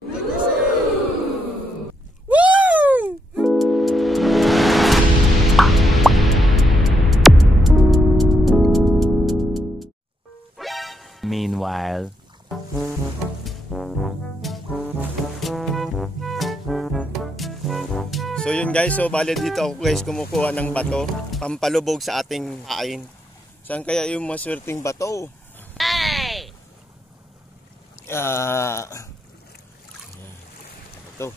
Woo! Meanwhile. So yun guys, so bali dito ako guys kumukuha ng bato pampalubog sa ating kain. Saan kaya yung maswerteng bato? Hey! Ito.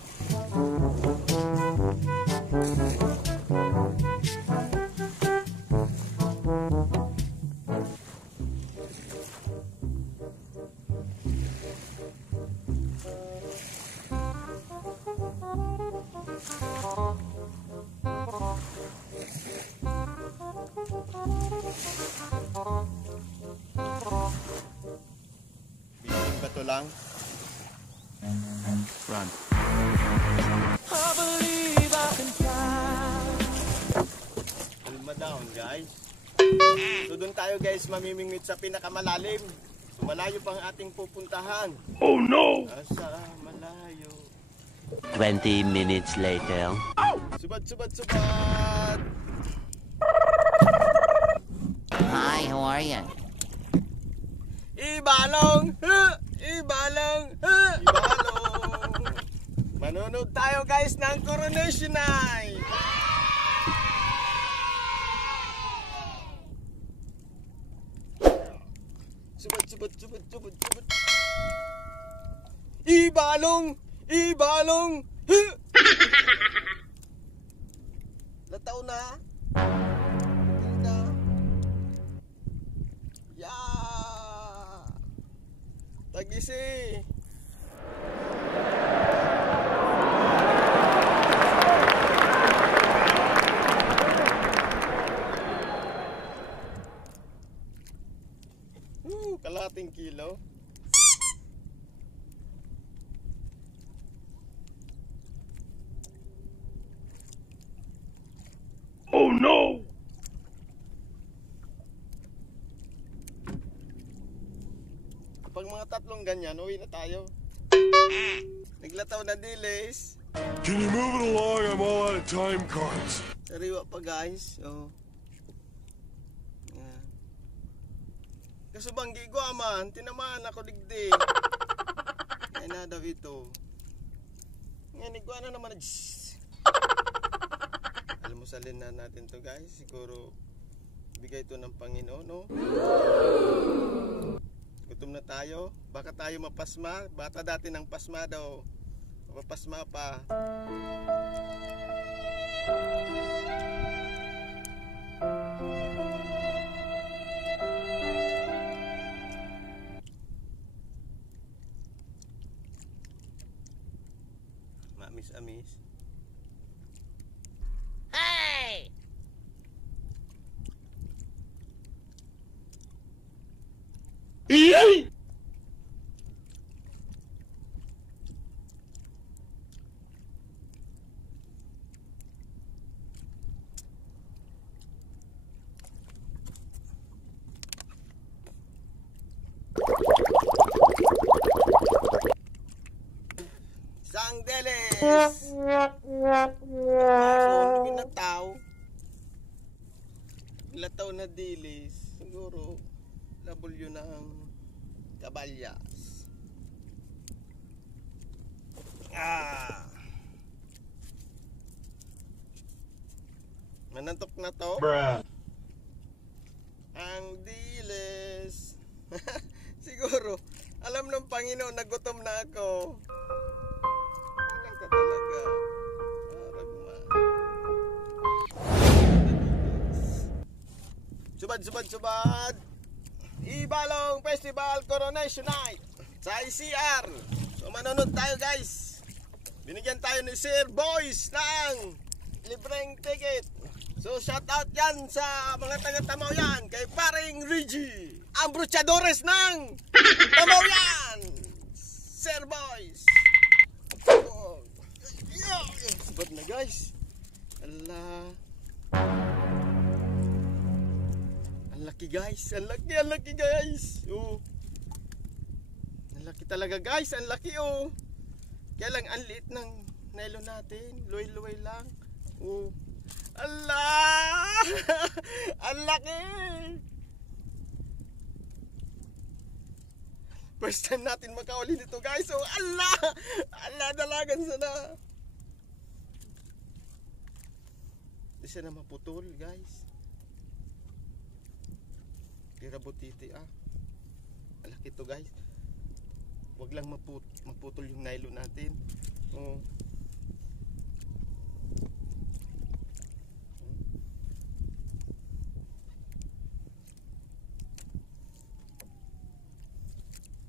Biling bato lang. Run. Kalma down guys. So doon tayo guys mamimingwit sa pinakamalalim. So malayo pang ating pupuntahan. Oh no! Nasa malayo. 20 minutes later. Subad, subad, subad! Hi, how are you? Ibalong! Ibalong! Ibalong! Manonood tayo guys ng Coronation Night! Subad, subad, subad, subad, subad! Ibalong! Ibalong! Lataw na! Ganda! Yeah! Tagisi! Kalating kilo. Oh no! Kapag mga tatlong ganyan, uwi na tayo. Naglataw na dilis. Can you move it along? I'm all out of time cards. Sariwa pa guys. So, kasubanggi ko aman, tinamaan ako digdi. Ngayon na daw ito. Ngayon, iguana naman. Almusalin na natin to guys. Siguro, bigay ito ng Panginoon, no? Gutom na tayo. Baka tayo mapasma. Bata dati ng pasma daw. Mapasma pa. Amis. Hey! Yay! Sang Deles! Minataw. Lataw na dilis. Siguro, labulyo ng kabalyas. Manantok na to. Bruh. Ang dilis. Siguro, alam ng Panginoon na gutom na ako. Alam ka talaga. Aragma. Subad, subad, subad. Ibalong Festival Coronation Night sa ICR. So manonood tayo guys. Binigyan tayo ni Sir Boys ng libreng ticket. So shout out yan sa mga taga-Tamauyan kay Paring Reggie, ang bruchadores ng Tamauyan, Sir Boys. Oh. Sabad na guys. Allah. Ang laki guys. Ang laki guys. Oh. Ang laki talaga guys. Ang laki oh. Kaya lang, ang liit ng nylon natin. Luway-luway lang. Oh. Allah! Ang laki! First time natin makahuli nito guys. So, Allah! Allah, dalagan sana. Hindi siya na maputol guys. Tira butiti ah. Malaki to guys. Huwag lang maputol yung nylon natin. Oh.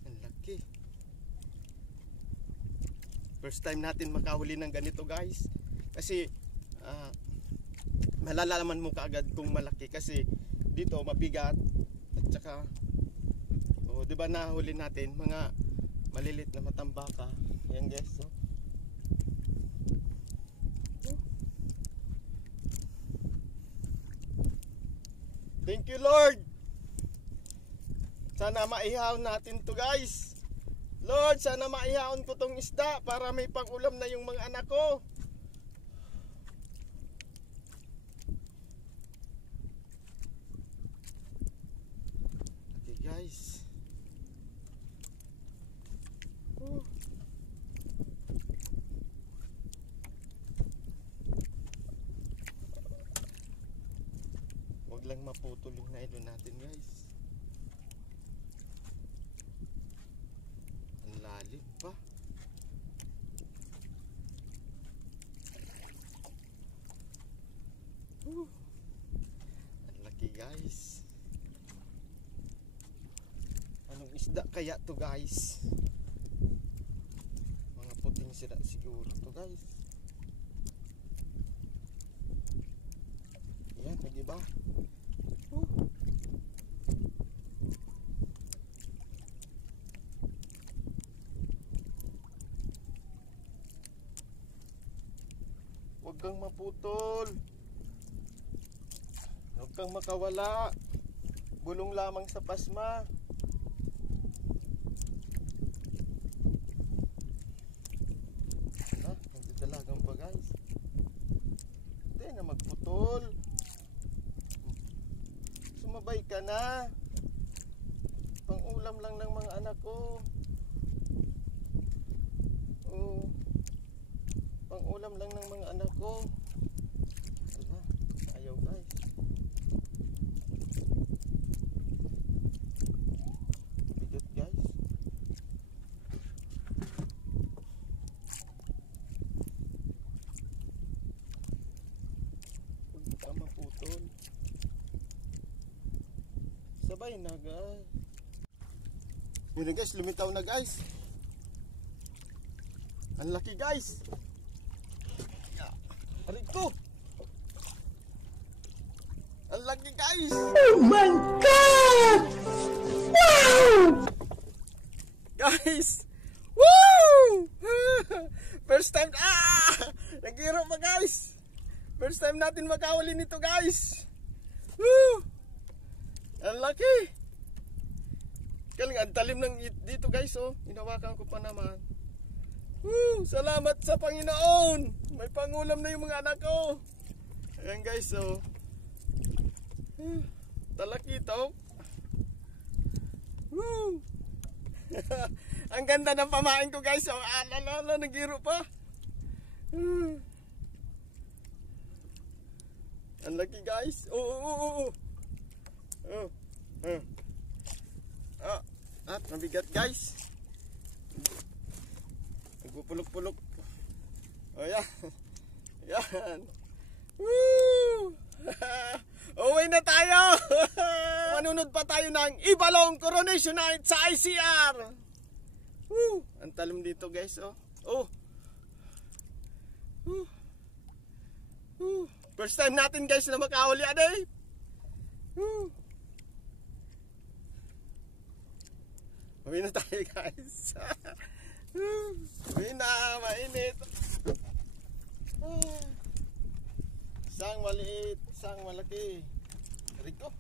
Ang laki. First time natin makahuli ng ganito guys. Kasi malalaman mo kaagad kung malaki kasi dito mabigat at saka di ba nahuli natin mga malilit na matambaka. Yan guys. So. Thank you Lord. Sana maihaw natin to guys. Lord, sana maihawon ko tong isda para may pang-ulam na yung mga anak ko. Okay guys. Huwag lang maputol yung nylon natin guys. Ang lalim pa. Ang laki guys. Anong isda kaya to guys? Mga puting sira siguro to guys. Yan, nag-iba. Huwag kang maputol. Huwag kang makawala. Bulong lamang sa pasma. Nagdadalagang pa guys. Hindi na magputol. Sumabay ka na. Pang-ulam lang ng mga anak ko. Oh. Pang-ulam lang ng mga anak ko. Diba? Ayaw guys. Bigat guys. Huwag ka maputol. Sabay na guys. Yun na guys, lumitaw na guys. Ang laki guys. Arito. Ang laki guys. Oh my God! Wow! Guys. Woo! First time. Naghiro pa guys. First time natin makahuli nito guys. Woo! Ang laki. Kaling ang talim ng dito guys oh. Hinawakan ko pa naman. Woo! Salamat sa Panginoon. May pangulam na yung mga anak ko. Ayan guys oh. Talaki ito. Woo! Ang ganda ng pamain ko guys oh. Alala, nagiro pa. Ang laki guys. At mabigat guys. Nagpupulok-pulok. O yan. Yan. Woo! Uwi na tayo. Manunod pa tayo ng Ibalong Coronation Night sa ICR. Woo! Ang talim dito guys oh. First time natin guys na makahuli aday. Uwi na tayo guys. Uwi na, mainit. Isang maliit, isang malaki. Rico.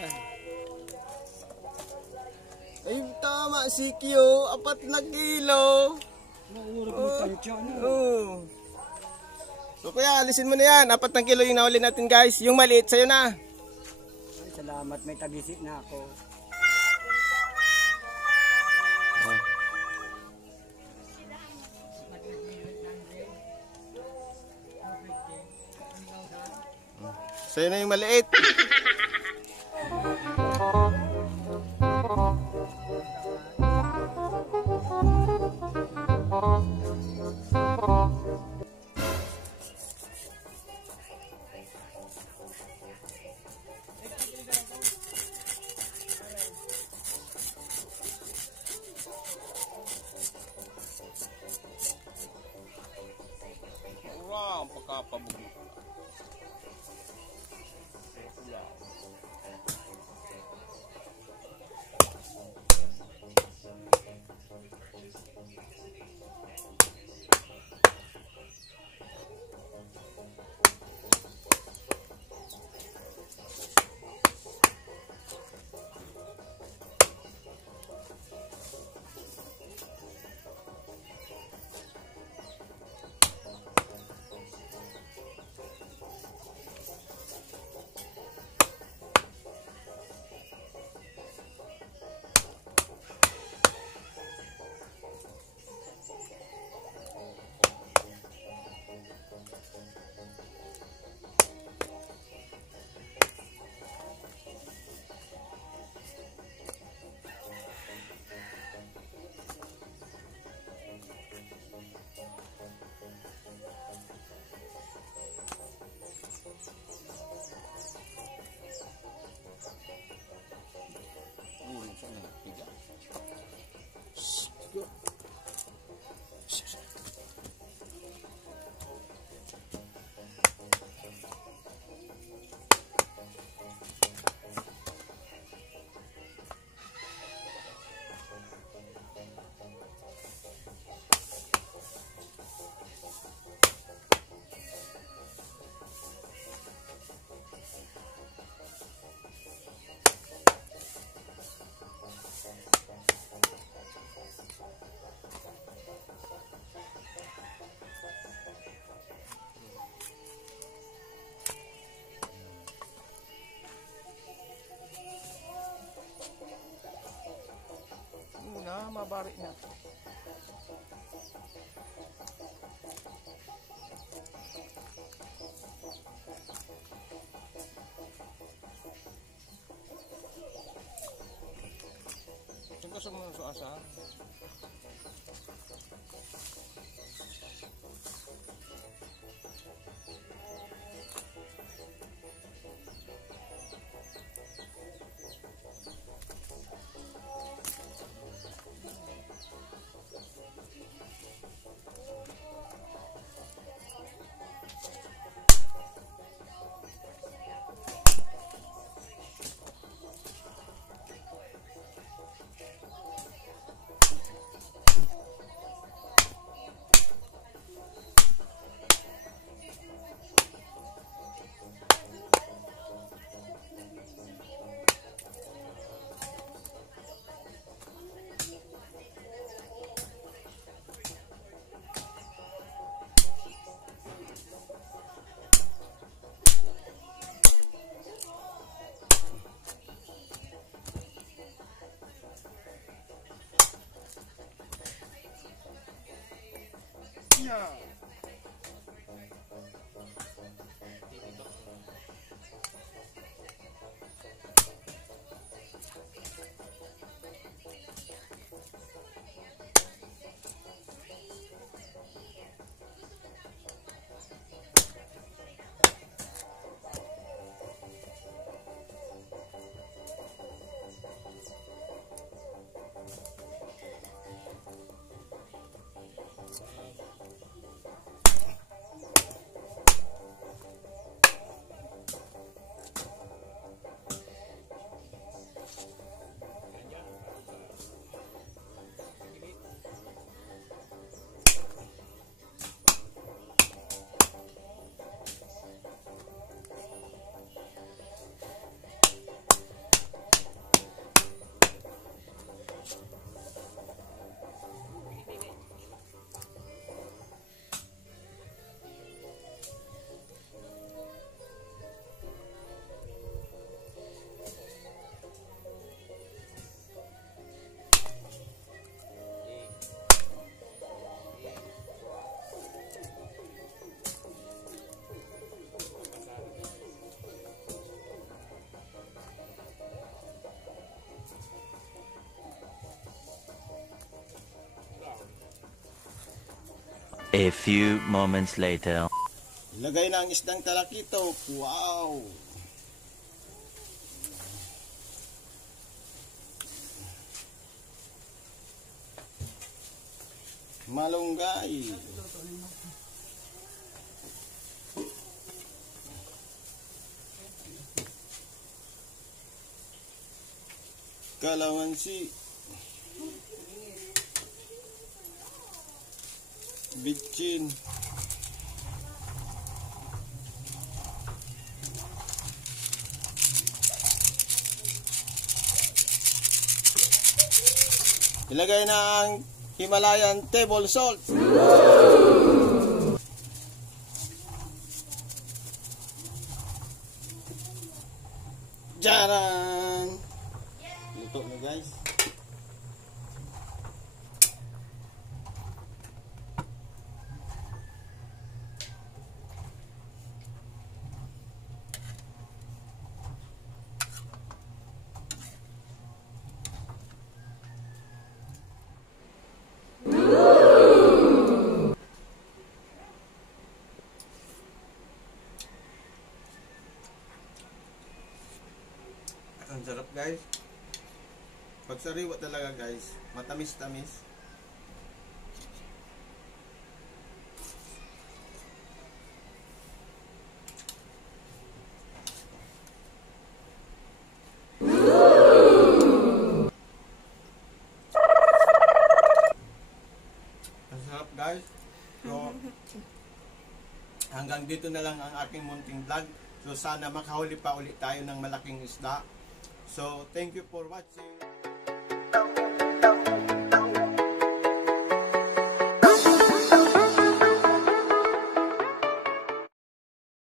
Yan. Ay, tama si Q. 4 na kilo. Oo. So kuya, alisin mo na yan. 4 na kilo yung nahuli natin guys. Yung maliit sa'yo na. Ay, salamat, may tagisip na ako. Sa'yo na yung maliit. Wow, pagkapabugin. Mabari na. Saan ka sa mga suasa? A few moments later. Ilagay na ang isdang talakito. Wow! Malunggay. Kalamansi. Bitchin. Ilagay na ang Himalayan table salt. Jaran! Luto na guys. Ang sarap guys. Pag sariwa talaga guys, matamis-tamis. Ang sarap guys. So, hanggang dito na lang ang aking munting vlog. So sana makahuli pa ulit tayo ng malaking isda. So thank you for watching.